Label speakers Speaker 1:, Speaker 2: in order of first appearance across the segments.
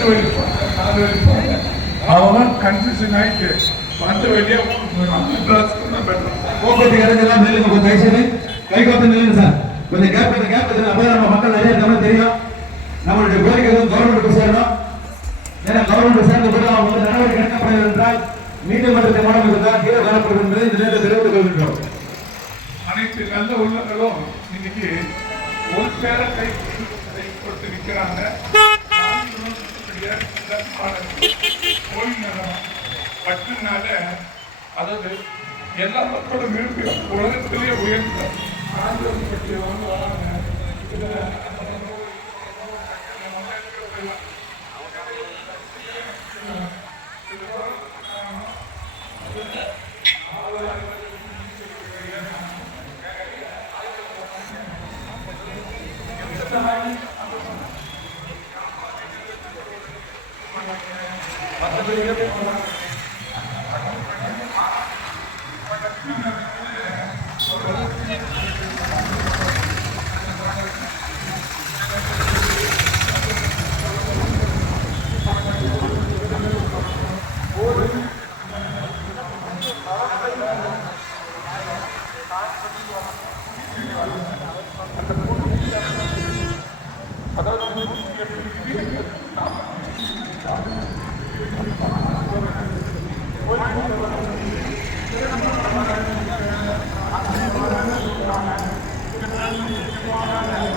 Speaker 1: ரெண்டு வழிப்பாங்க நாலு வழிப்பாங்க அவங்க கன்ஃபியூஷன் ஆயிட்டு வந்து பெட்டர்
Speaker 2: போக்குவரத்து இடங்கள்லாம் நில்லுங்க கொஞ்சம் தயவு செய்து கை கோத்து நில்லுங்க சார். கொஞ்சம் கேப் இந்த கேப் அப்போ நம்ம மக்கள் நிறைய இருக்காம தெரியும். நம்மளுடைய கோரிக்கை வந்து கவர்மெண்ட் சேரணும். ஏன்னா கவர்மெண்ட் சேர்ந்த பிறகு அவங்க வந்து நடவடிக்கை எடுக்கப்படுகிறது என்றால் நீதிமன்றத்தை மூலம் இருந்தால் கீழே காணப்படும் என்பதை இந்த நேரத்தில் தெரிவித்துக் கொள்கின்றோம்.
Speaker 1: அனைத்து நல்ல உள்ளங்களும் இன்னைக்கு ஒரு பேரை கை பட்டுனால அதாவது எல்லா மக்களும் விரும்பி உலகத்திலேயே உயர்ந்த ஆந்திரம் பற்றி வந்து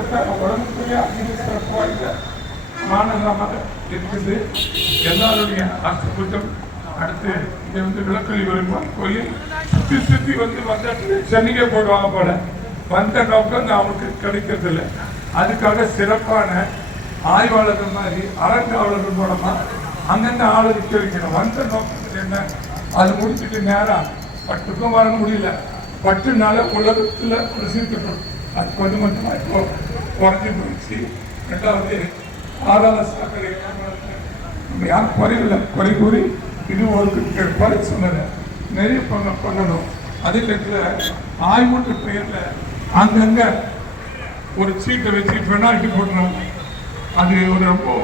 Speaker 1: ஆண்டவரோட உடம்புக்குரிய சிறப்பாக இல்லை மாநகரமாக இருக்குது எல்லாருடைய அற்புதம் அடுத்து இங்கே வந்து விளக்கொலி வருமான் கோயில். சுற்றி சுற்றி வந்து வந்த சென்னைக்கே போடுவாங்க போல. வந்த நோக்கம் அவனுக்கு கிடைக்கிறதில்ல. அதுக்காக சிறப்பான ஆய்வாளர்கள் மாதிரி அறங்காவலர்கள் மூலமாக அங்கங்க ஆளு நிற்க வைக்கணும். வந்த நோக்கத்தில் என்ன? அது முடிச்சுட்டு நேராக பட்டுக்கும் வர முடியல. பட்டுனால உலகத்துல ஒரு சீர்திருத்தம் அது கொஞ்சம் கொஞ்சமாக இப்போ குறைஞ்சி போயிடுச்சு. ரெண்டாவது ஆதார சாக்கடை நம்ம யாரும் குறையில குறை கூறி இது ஒரு குறை சொன்னது. நிறைய பண்ண பண்ணணும். அதே நேரத்தில் ஆய்வுன்ற பெயரில் அங்கங்கே ஒரு சீட்டை வச்சு பெனால்ட்டி போடணும். அது ஒரு ரொம்ப